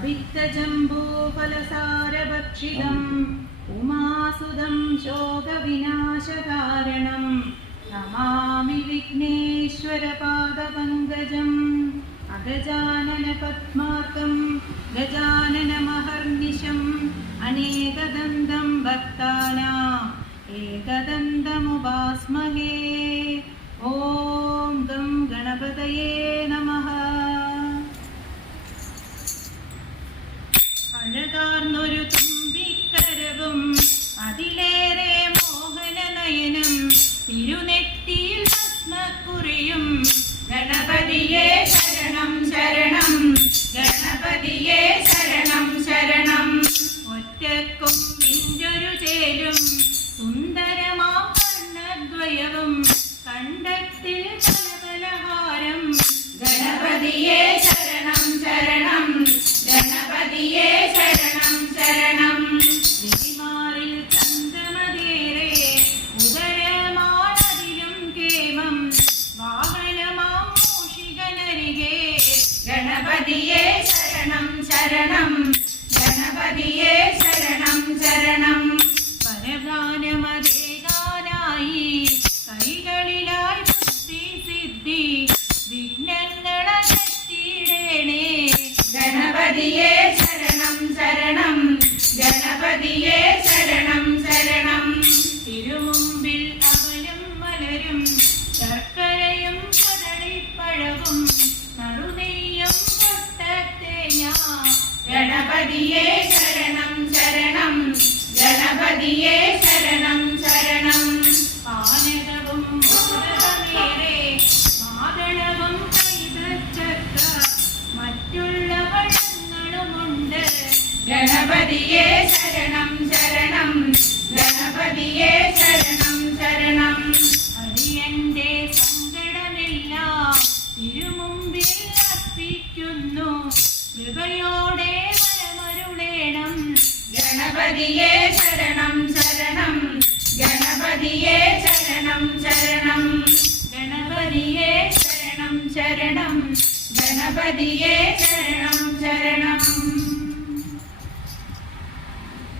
लबितजम्बूफलसारभक्षितम् उमासुदं शोकविनाशकारणं नमामि विघ्नेश्वरपादपङ्कजम् अगजाननपद्मार्कं गजाननमहर्निशम् अनेकदन्तं भक्तानाम् एकदन्तमुपास्महे। ॐ गं गणपतये नमः। അഴകാർന്നൊരു തുമ്പിക്കരവും അതിലേറെ മോഹനനയനം തിരുനെറ്റിയിൽ ഭസ്മക്കുറിയും ഗണപതിയെ ശരണം ശരണം ഗണപതിയെ ശരണം ശരണം. ഒറ്റക്കും പിഞ്ചൊരു ചേലും സുന്ദരമാം കണ്ണദ്വയവും കണ്ടത്തിൽ പലപലഹാരം ഗണപതിയെ ശരണം ശരണം ഗണപതിയെ ശരണം ശരണം. വിധിമാറിൽ ചന്ദ്രമതേരെ ഉദരമാണതിലും കേമം വാഹനമാം മൂഷികനരികെ ഗണപതിയെ ശരണം ശരണം ഗണപതിയെ ശരണം ശരണം. പരഗാനമതേകാനായി കൈകളിലായി ബുദ്ധി സിദ്ധി വിഘ്നങ്ങളകറ്റിയിടേണേ ഗണപതിയെ ശരണം ശരണം ഗണപതിയെ ശരണം ശരണം. തിരുമുമ്പിൽ അവലും മലരും ശർക്കരയും കദളിപ്പഴവും നറുനെയ്യും കൊട്ടത്തേങ്ങ ഗണപതിയെ ശരണം ശരണം ഗണപതിയെ ശരണം ശരണം. പാനകവും മോദകമേറെ മാതളവും കൈതച്ചക്ക മറ്റുള്ള പഴങ്ങളുമുണ്ട് ഗണപതിയെ ശരണം ശരണം ഗണപതിയെ ശരണം ശരണം. അടിയന്റെ സങ്കടമെല്ലാം തിരുമുമ്പിൽ അർപ്പിക്കുന്നു കൃപയോടെ വരമരുളേണം ഗണപതിയെ ശരണം ശരണം ഗണപതിയെ ശരണം ശരണം ഗണപതിയെ ശരണം ശരണം ഗണപതിയെ ശരണം ശരണം.